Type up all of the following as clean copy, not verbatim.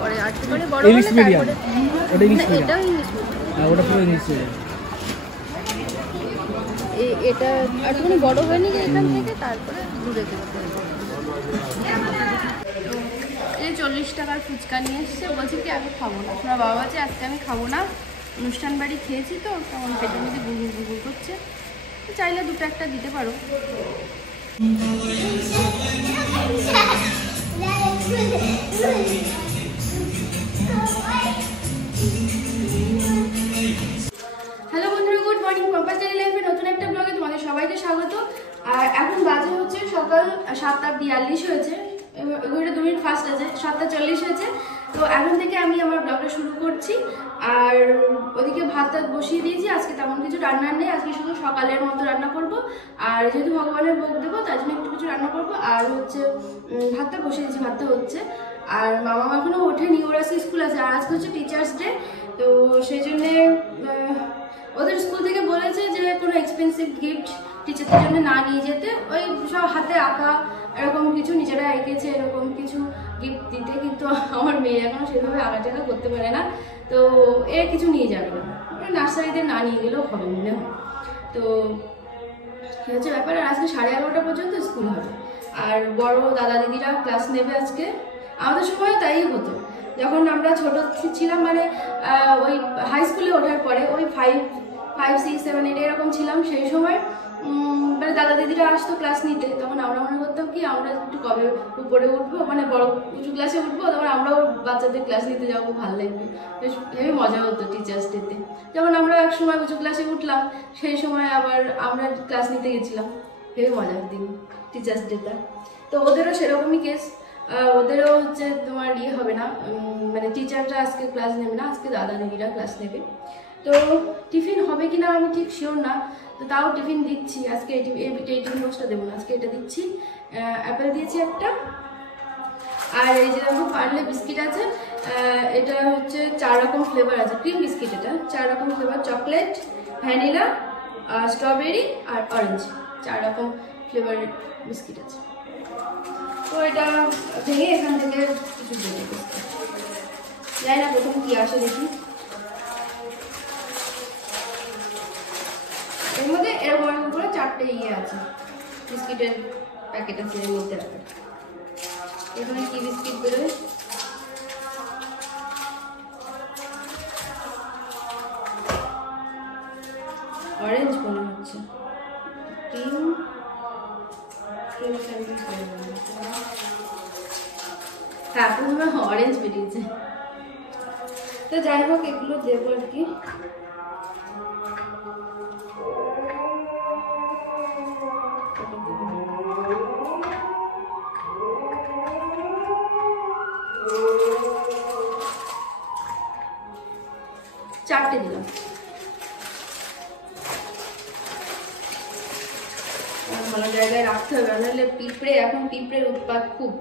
পরে আর একটু বড় হলে তারপরে ওটা ইংলিশ মিডিয়াম, এটাও ইংলিশ মিডিয়াম, ওটা পুরো ইংলিশ মিডিয়াম। এটা আর একটু বড় হয়নি যে এখান থেকে তারপরে দূরে যেতে হবে। এই 40 টাকার ফুচকা নিয়ে এসছে, বলছি কি আমি খাবো না। শোনা বাবা বলছে আজকে আমি খাবো না, অনুষ্ঠান বাড়ি খেয়েছি তো তখন পেটের মধ্যে গুড়গুড় গুড়গুড় করছে, চাইলে দুটো একটা দিতে পারো। হ্যালো বন্ধুরা, গুড মর্নিং। কম্পাস ডেইলি লাইফে নতুন একটা ব্লগে তোমাদের সবাইকে স্বাগত। আর এখন বাজে হচ্ছে সকাল 7:42 হয়েছে, এগুলো 2 মিনিট ফাস্ট আছে, 7:40 হয়েছে। তো এখন থেকে আমি আমার ব্লগটা শুরু করছি। আর ওদিকে ভাত বসিয়ে দিয়েছি, আজকে তেমন কিছু রান্নার নেই, আজকে শুধু সকালের মতো রান্না করব। আর যেহেতু ভগবানের ভোগ দেবো তার জন্য একটু কিছু রান্না করবো। আর হচ্ছে ভাতটা বসিয়ে দিয়েছি, ভাতটা হচ্ছে। আর মামা এখনো ওঠেনি, ওর আজকে স্কুল আছে, আর আজকে হচ্ছে টিচার্স ডে। তো সেই জন্যে ওদের স্কুল থেকে বলেছে যে কোনো এক্সপেন্সিভ গিফট টিচারদের জন্য না নিয়ে যেতে, ওই সব হাতে আঁকা এরকম কিছু নিজেরা এঁকেছে এরকম কিছু গিফট দিতে। কিন্তু আমার মেয়ে এখনো সেভাবে আঁকা টাকা করতে পারে না, তো এ কিছু নিয়ে যাবে না, নার্সারিতে না নিয়ে গেলেও হবে মনে হয়। তো কী হচ্ছে ব্যাপার, আজকে 11:30 পর্যন্ত স্কুল হবে। আর বড় দাদা দিদিরা ক্লাস নেবে আজকে। আমাদের সময় তাই হতো, যখন আমরা ছোট ছিলাম, মানে ওই হাই স্কুলে ওঠার পরে ওই 5, 6, 7, 8 এরকম ছিলাম, সেই সময় মানে দাদা দিদিরা আসতো ক্লাস নিতে। তখন আমরা মনে করতাম কি আমরা একটু কবে উপরে উঠবো, মানে বড় উঁচু ক্লাসে উঠবো, তখন আমরাও বাচ্চাদের ক্লাস নিতে যাবো, ভালো লাগবে, বেশ হেবি মজা হতো টিচার্স ডেতে। যেমন আমরা এক সময় উঁচু ক্লাসে উঠলাম, সেই সময় আবার আমরা ক্লাস নিতে গেছিলাম, হেবি মজার দিন টিচার্স ডেটা। তো ওদেরও সেরকমই কেস, ওদেরও হচ্ছে তোমার ইয়ে হবে না, মানে টিচাররা আজকে ক্লাস নেবে না, আজকে দাদা দিদিরা ক্লাস নেবে। তো টিফিন হবে কিনা আমি ঠিক শিওর না, তো তাও টিফিন দিচ্ছি আজকে। এই টিফিন বক্সটা দেবো না, আজকে এটা দিচ্ছি। অ্যাপেল দিয়েছি একটা, আর এই যে দেখো পার্লে বিস্কিট আছে, এটা হচ্ছে 4 রকম ফ্লেভার আছে, ক্রিম বিস্কিট। এটা 4 রকম ফ্লেভার, চকলেট, ভ্যানিলা, স্ট্রবেরি আর অরেঞ্জ, 4 রকম ফ্লেভারের বিস্কিট আছে। তো এটা ভেঙে এখান থেকে কিছু দেবো, যাই না প্রথম কি আসে দেখি। এর মধ্যে এরকম এরকম করে 4টে ইয়ে আছে, বিস্কিটের প্যাকেট আছে এর মধ্যে রাখা। এখানে কি বিস্কিট বেরোয়, অরেঞ্জ মনে হচ্ছে, ক্রিম স্যান্ডউইচ, হ্যাঁ প্রথমে অরেঞ্জ বেরিয়েছে। তো যাই হোক এগুলো দেবো আর কি। চারটে দিলাম, ভালো জায়গায় রাখতে হবে, নাহলে পিঁপড়ে, এখন পিঁপড়ের উৎপাত খুব।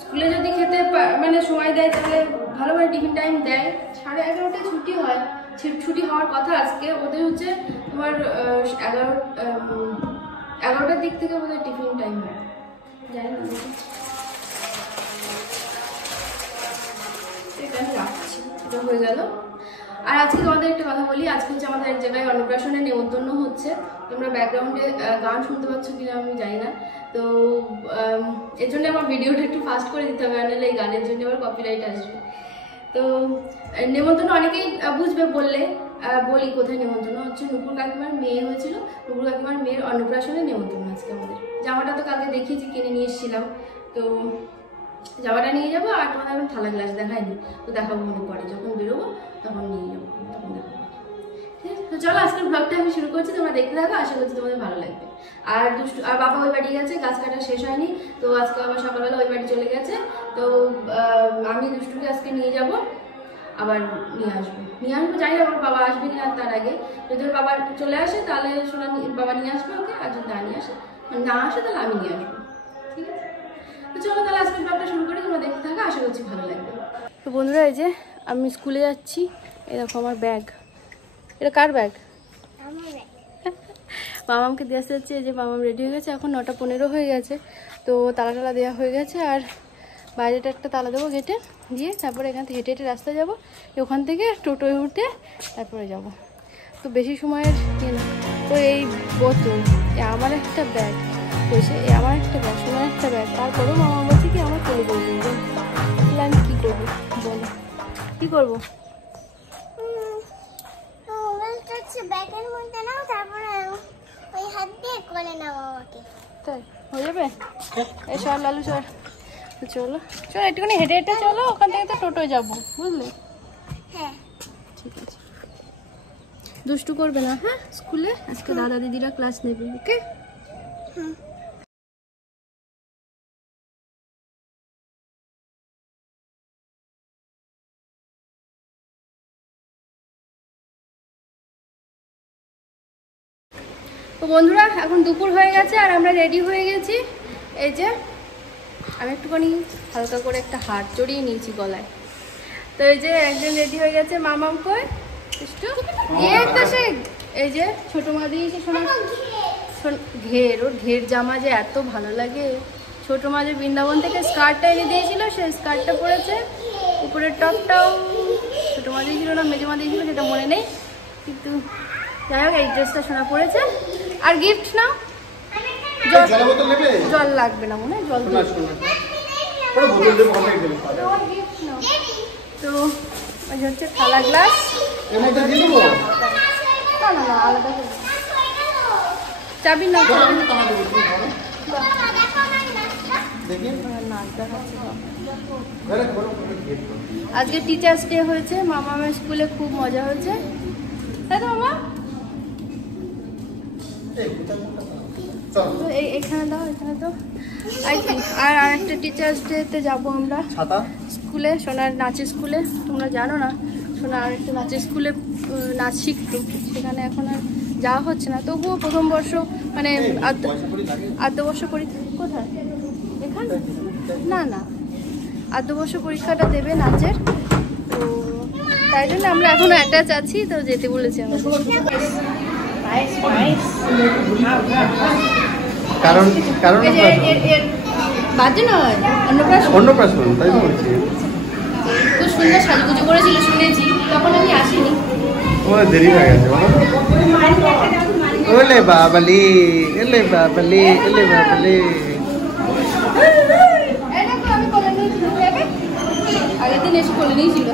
স্কুলে যদি খেতে মানে সময় দেয় তাহলে ভালোভাবে টিফিন টাইম দেয়। 11:30টায় ছুটি হয়, ছুটি হওয়ার কথা আজকে ওদের হচ্ছে তোমার 11টার দিক থেকে বোধহয় টিফিন টাইম হয়, জানি না। এটা আমি রাখছি, এটা হয়ে গেল। আর আজকে তোমাদের একটা কথা বলি, আজকে হচ্ছে আমাদের এক জায়গায় অন্নপ্রাশনের নেমন্তন্ন হচ্ছে। তোমরা ব্যাকগ্রাউন্ডে গান শুনতে পাচ্ছ কিনা আমি জানি না, তো এর জন্য আমার ভিডিওটা একটু ফাস্ট করে দিতে হবে, নাহলে এই গানের জন্য আবার কপিরাইট আসবে। তো নেমন্তন্ন অনেকেই বুঝবে বললে, বলি কোথায় নেমন্তন্ন হচ্ছে। নুপুর কাকিমার মেয়ে হয়েছিল, নুপুর কাকিমার মেয়ের অন্নপ্রাশনের নেমন্তন্ন আজকে আমাদের। জামাটা তো কালকে দেখিয়েছি, কিনে নিয়ে এসেছিলাম, তো জামাটা নিয়ে যাবো। আর তোমাদের এখন থালা গ্লাস দেখায়নি, তো দেখাবো মনে পড়ে, যখন বেরোবো তখন নিয়ে যাবো, তখন দেখাবো। ঠিক আছে, তো চলো আজকের ব্লগটা আমি শুরু করছি, তোমরা দেখতে থাকো, আশা করছি তোমাদের ভালো লাগবে। আর আর বাবা ওই বাড়ি গেছে, গাছ কাটা শেষ হয়নি, তো আজকে আবার সকালবেলা ওই বাড়ি চলে গেছে। তো আমি দুষ্টুকে আজকে নিয়ে যাব, আবার নিয়ে আসবো জানি না আমার বাবা আসবে কিনা তার আগে। যদি ওর বাবা চলে আসে তাহলে সোনা বাবা নিয়ে আসবে ওকে, আর যদি না নিয়ে আসে, না আসে তাহলে আমি নিয়ে আসবো। ঠিক আছে, তো চলো তাহলে আজকের ব্লগটা শুরু করি, তোমরা দেখতে থাকো, আশা করছি ভালো লাগবে। তো বন্ধুরা এই যে আমি স্কুলে যাচ্ছি, এই দেখো আমার ব্যাগ। এটা কার ব্যাগ? মামামকে দিয়ে আসতে যাচ্ছি। এই যে মামাম রেডি হয়ে গেছে, এখন 9:15 হয়ে গেছে। তো তালা দেওয়া হয়ে গেছে, আর বাইরেটা একটা তালা দেবো গেটে দিয়ে, তারপরে এখান থেকে হেঁটে হেঁটে রাস্তা যাবো, ওখান থেকে টোটোয় উঠে তারপরে যাব। তো বেশি সময়ের না। তো এই বোতল, আমার একটা ব্যাগ বলছে, আমার একটা ব্যাগ, সোনার একটা ব্যাগ, তারপরেও মামা বলছে কি আমার কোলে বলবো। আমি কী করবো বলো, কী করবো? ব্যাগের মধ্যে নাও, তারপরে ওই হাত দিয়ে কোলে নাও আমাকে। তাই হয়ে যাবে? এই সর লালু সর, চলো একটুখানি হেঁটে হেঁটে চলো, ওখান থেকে তো টোটোয় যাবো, বুঝলে? হ্যাঁ ঠিক আছে, দুষ্টু করবে না হ্যাঁ স্কুলে। আজকে দাদা দিদিরা ক্লাস নেবে, ওকে? তো বন্ধুরা, এখন দুপুর হয়ে গেছে আর আমরা রেডি হয়ে গেছি। এই যে আমি একটুখানি হালকা করে একটা হার চড়িয়ে নিয়েছি গলায়। তো এই যে একজন রেডি হয়ে গেছে, মামাম কই এই যে ছোট মা দিয়েছে শোনা ঘের, ওর ঘের জামা যে এত ভালো লাগে। ছোট মা যে বৃন্দাবন থেকে স্কার্টটা এনে দিয়েছিল, সেই স্কার্টটা পরেছে, উপরের টপটাও ছোট মা দিয়েছিল না মেজো মা দিয়েছিল সেটা মনে নেই, কিন্তু যাই হোক এই ড্রেসটা শোনা পড়েছে। আর গিফট নাও, জল লাগবে না মনে হয়, জল তো ওই হচ্ছে থালা গ্লাস, না আলাদা চাবি না, আজকে টিচার্স ডে হয়েছে, মামামের স্কুলে খুব মজা হয়েছে, তাই তো মামা? এখানে দাও, এখানে তো আর একটা টিচার্স ডেতে যাবো আমরা স্কুলে, সোনার নাচের স্কুলে। তোমরা জানো না, সোনা আর একটা নাচের স্কুলে নাচ শিখতো, সেখানে এখন আর যাওয়া হচ্ছে না। তবুও প্রথম বর্ষ মানে আদ্যবর্ষ পরীক্ষা কোথায়, এখানে না আদ্যবর্ষ পরীক্ষাটা দেবে নাচের, তো তাই জন্য আমরা এখনো অ্যাটাচ আছি, তো যেতে বলেছি আমাদের। বাজে নয়, অন্নপ্রাশন, তাই তো বলছি। খুব সুন্দর সাজুগুজু করেছিল শুনেছি, তখন আমি আসিনি, দেরি হয়ে গেছে। ওলে বাবালি, এলে বাবালি, এলে বাবালি। আমি কোলে নিয়েছি, আগের দিন এসে কোলে নিয়েছিল।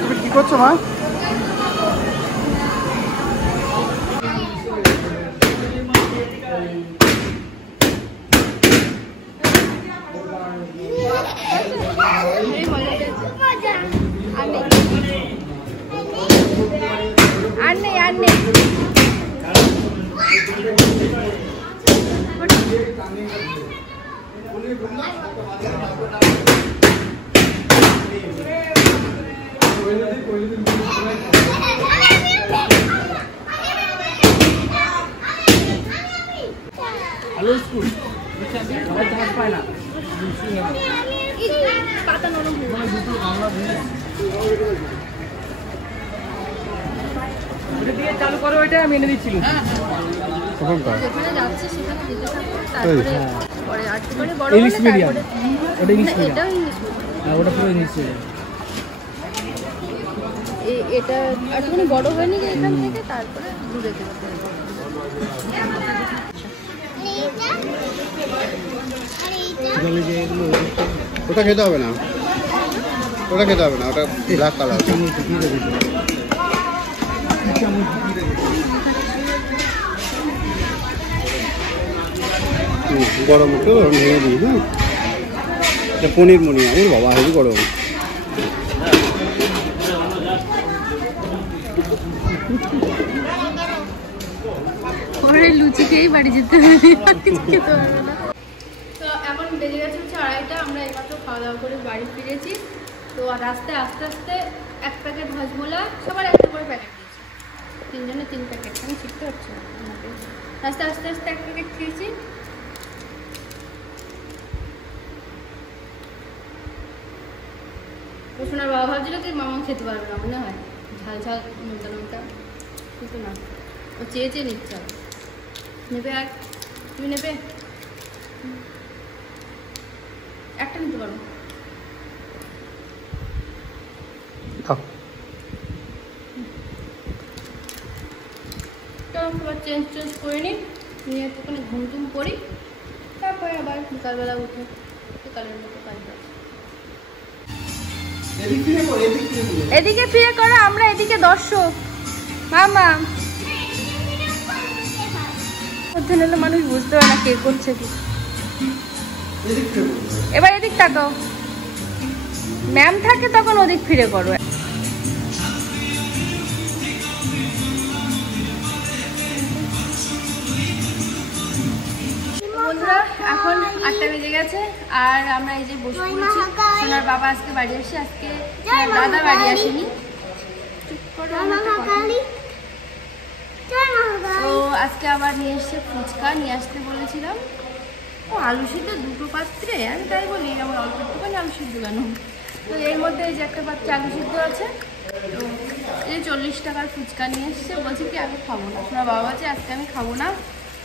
তুমি কি করছো মা? হ্যালো স্কুল সবাই চান্স পায় না পাতা নরম হয়ে দুটো আমরা ওটা দিয়ে চালু করো, ওইটা আমি এনে দিচ্ছি। যেখানে যাচ্ছে সেখানে দিতে থাকবো, তারপরে পরে আর একটুখানি বড় হলে ইংলিশ মিডিয়াম, তারপরে ওটা ইংলিশ মিডিয়াম, এটাও ইংলিশ মিডিয়াম। হ্যাঁ ওটা পুরো ইংলিশ মিডিয়াম। এটা একটুখানি বড় হয়নি যে এখান থেকে তারপরে দূরে দেখতে হবে। ওটা খেতে হবে না, ওটা খেতে হবে না, ওটা ব্ল্যাক কালার। গরম একটু নিয়ে দিই। হ্যাঁ এটা পনির মনি আমার বাবা হেবি গরম। পরে লুচি খেয়েই বাড়ি যেতে হবে, আর কিছু খেতে হবে না। তো এখন বেজে গেছে হচ্ছে 2:30, আমরা এইমাত্র খাওয়া দাওয়া করে বাড়ি ফিরেছি। তো রাস্তায় আস্তে আস্তে এক প্যাকেট হজমোলা, সবার একটা করে প্যাকেট দিয়েছি, 3 জনে 3 প্যাকেট, আমি শিখতে হচ্ছে আমাকে। রাস্তায় আস্তে আস্তে এক প্যাকেট খেয়েছি। সোনার বাবা ভাবছিল কি মামা খেতে পারবে না মনে হয়, ঝাল ঝাল লঙ্কা লঙ্কা, কিন্তু না, ও চেয়ে চেয়ে নিচ্ছে। নেবে আর তুমি নেবে একটা নিতে পারো। চলো সবার চেঞ্জ করে নিই, নিয়ে একটুখানি ঘুম করি, তারপরে আবার বিকালবেলা উঠে বিকালের মতো কাজ আছে। এদিকে ফিরে করো, আমরা এদিকে দর্শক। মামা মধ্যে নিলে মানুষ বুঝতে পারে না কে করছে কি। এবার এদিক তাকাও, ম্যাম থাকে তখন ওদিক ফিরে করো। বন্ধুরা এখন 8টা বেজে গেছে আর আমরা এই যে বসে পড়েছি। সোনার বাবা আজকে বাড়ি আসে, আজকে দাদা বাড়ি আসেনি। তো আজকে আবার নিয়ে এসছে ফুচকা, নিয়ে আসতে বলেছিলাম। ও আলু সিদ্ধ 2টো পাত্রে, আমি তাই বলি আমার অল্প একটুখানি আলু সিদ্ধ কেন। তো এর মধ্যে এই যে একটা পাত্রে আলু সিদ্ধ আছে। তো এই 40 টাকার ফুচকা নিয়ে এসছে, বলছি কি আমি খাবো না। সোনার বাবা বলছে আজকে আমি খাবো না,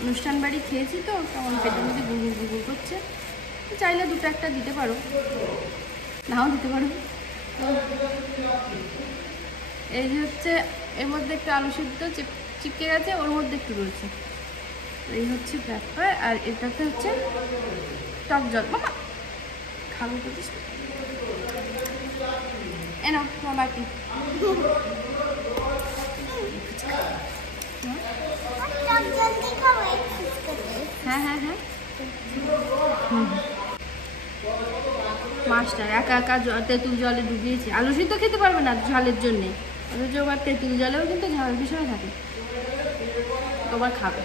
অনুষ্ঠান বাড়ি খেয়েছি তো তখন পেটের মধ্যে গুড়গুড় গুড়গুড় করছে, চাইলে 2টা একটা দিতে পারো, নাও দিতে পারো। তো এই যে হচ্ছে এর মধ্যে একটু আলু সিদ্ধ চিপকে গেছে, ওর মধ্যে একটু রয়েছে, এই হচ্ছে ব্যাপার। আর এটাতে হচ্ছে টক জল। বাবা খাবো তো এনো বাকি। হ্যাঁ হ্যাঁ হ্যাঁ, মাছটা একা একা তেঁতুল জলে ডুবিয়েছি। আলু সিদ্ধ খেতে পারবে না ঝালের জন্যে, অথচ আবার তেঁতুল জলেও কিন্তু ঝাল বিষয় থাকে, তোমার খাবে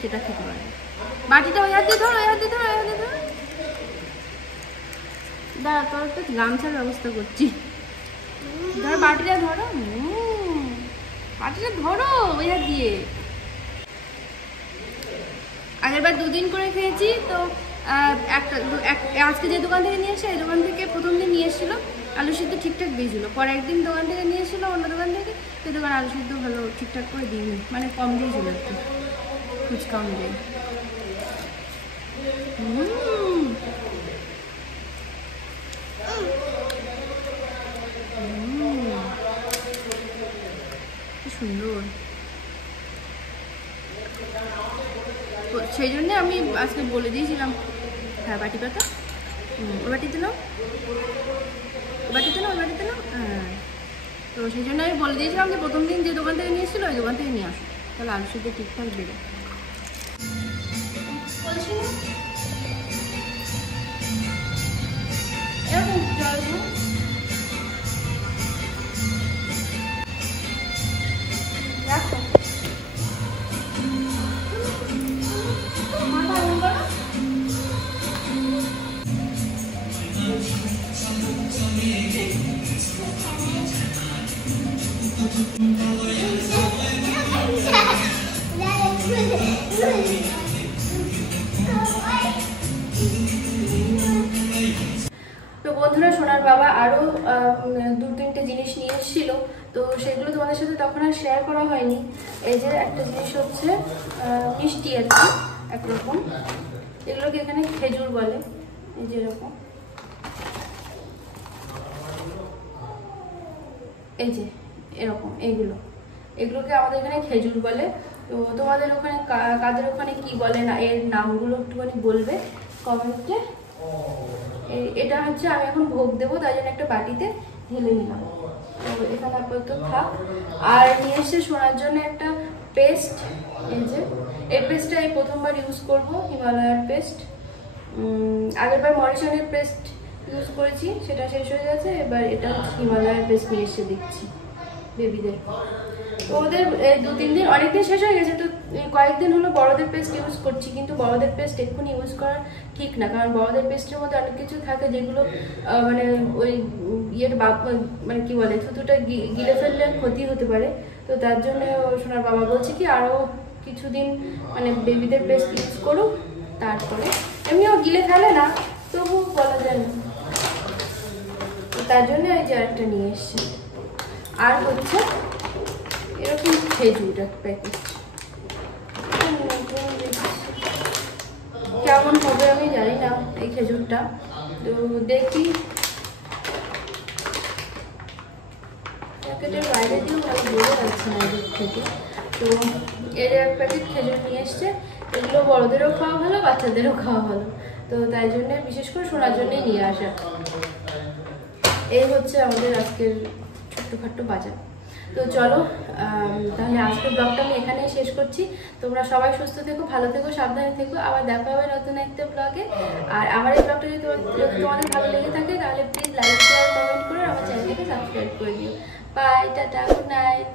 সেটা খেতে পারবে। বাটিটা ওই হাত দিয়ে ধরো, ওই হাত দিয়ে ধরো, ওই হাত দিয়ে ধরো। দাঁড়া তোর একটু গামছার ব্যবস্থা করছি, ধরো বাটিটা ধরো, বাটিটা ধরো ওই হাত দিয়ে। আগের বার 2 দিন করে খেয়েছি তো আজকে যে দোকান থেকে নিয়ে এসে এই দোকান থেকে প্রথম দিন নিয়ে এসেছিলো আলু সিদ্ধ ঠিকঠাক দিয়েছিলো, পরে একদিন দোকান থেকে নিয়ে এসেছিলো অন্য দোকান থেকে, সেই দোকান আলু সিদ্ধ ভালো ঠিকঠাক করে দিইনি, মানে কম দিয়েছিলো একটু ফুচকা অনুযায়ী। সুন্দর, সেই জন্যে আমি আজকে বলে দিয়েছিলাম। হ্যাঁ বাটি পাতা, ওই বাটিতে নাও, ওই বাটিতে নাও, ওই বাটিতে নাও। হ্যাঁ তো সেই জন্য আমি বলে দিয়েছিলাম যে প্রথম দিন যে দোকান থেকে নিয়ে এসেছিলো ওই দোকান থেকে নিয়ে আসো, তাহলে আলু সিদ্ধ ঠিকঠাক দেবে। এরকম জল রাখো। তো বন্ধুরা, সোনার বাবা আরো 2-3টে জিনিস নিয়ে এসেছিল, তো সেগুলো তোমাদের সাথে তখন আর শেয়ার করা হয়নি। এই যে একটা জিনিস হচ্ছে মিষ্টি আর কি একরকম, এগুলোকে এখানে খেজুর বলে। এই যে এরকম, এই যে এরকম, এগুলোকে আমাদের এখানে খেজুর বলে। তো তোমাদের ওখানে কাদের ওখানে কি বলে না, এর নামগুলো একটুখানি বলবে কমেন্টে। এটা হচ্ছে আমি এখন ভোগ দেবো, তাই জন্য একটা বাটিতে ঢেলে নিলাম। তো এখানে আপাতত থাক। আর নিয়ে এসে শোনার জন্য একটা পেস্ট, এই যে এই পেস্টটা এই প্রথমবার ইউজ করব, হিমালয়ার পেস্ট। আগেরবার মরিশনের পেস্ট ইউজ করেছি, সেটা শেষ হয়ে গেছে, এবার এটা হিমালয়ার পেস্ট নিয়ে এসে দিচ্ছি বেবিদের। তো ওদের 2-3 দিন, অনেকদিন শেষ হয়ে গেছে, তো কয়েকদিন হলো বড়দের পেস্ট ইউজ করছি, কিন্তু বড়দের পেস্ট এক্ষুনি ইউজ করা ঠিক না, কারণ বড়দের পেস্টের মধ্যে অনেক কিছু থাকে যেগুলো মানে ওই মানে কি বলে, থুতুটা গিলে ফেললে ক্ষতি হতে পারে। তো তার জন্য সোনার বাবা বলছে কি আরও কিছুদিন মানে বেবিদের পেস্ট ইউজ করুক, তারপরে এমনিও গিলে ফেলে না, তবু বলা যায় না। তো তার জন্য এই যে একটা নিয়ে এসছি। আর হচ্ছে এরকম খেজুর এক প্যাকেট, কেমন হবে আমি জানি না এই খেজুরটা, তো দেখি। প্যাকেটের বাইরে দিয়েও ভালো বোঝা যাচ্ছে না এদিক থেকে। তো এর এক প্যাকেট খেজুর নিয়ে এসছে, এগুলো বড়দেরও খাওয়া ভালো, বাচ্চাদেরও খাওয়া ভালো, তো তাই জন্য বিশেষ করে শোনার জন্যই নিয়ে আসা। এই হচ্ছে আমাদের আজকের ছোট্টখাট্ট বাজার। তো চলো তাহলে আজকের ব্লগটা আমি এখানেই শেষ করছি। তোমরা সবাই সুস্থ থেকো, ভালো থেকো, সাবধানে থেকো। আবার দেখা হবে নতুন একটা ব্লগে। আর আমার এই ব্লগটা যদি তোমাদের ভালো লেগে থাকে তাহলে প্লিজ লাইক শেয়ার কমেন্ট করে আমার চ্যানেলটাকে সাবস্ক্রাইব করে দিও। বাই, টাটা, গুড নাইট।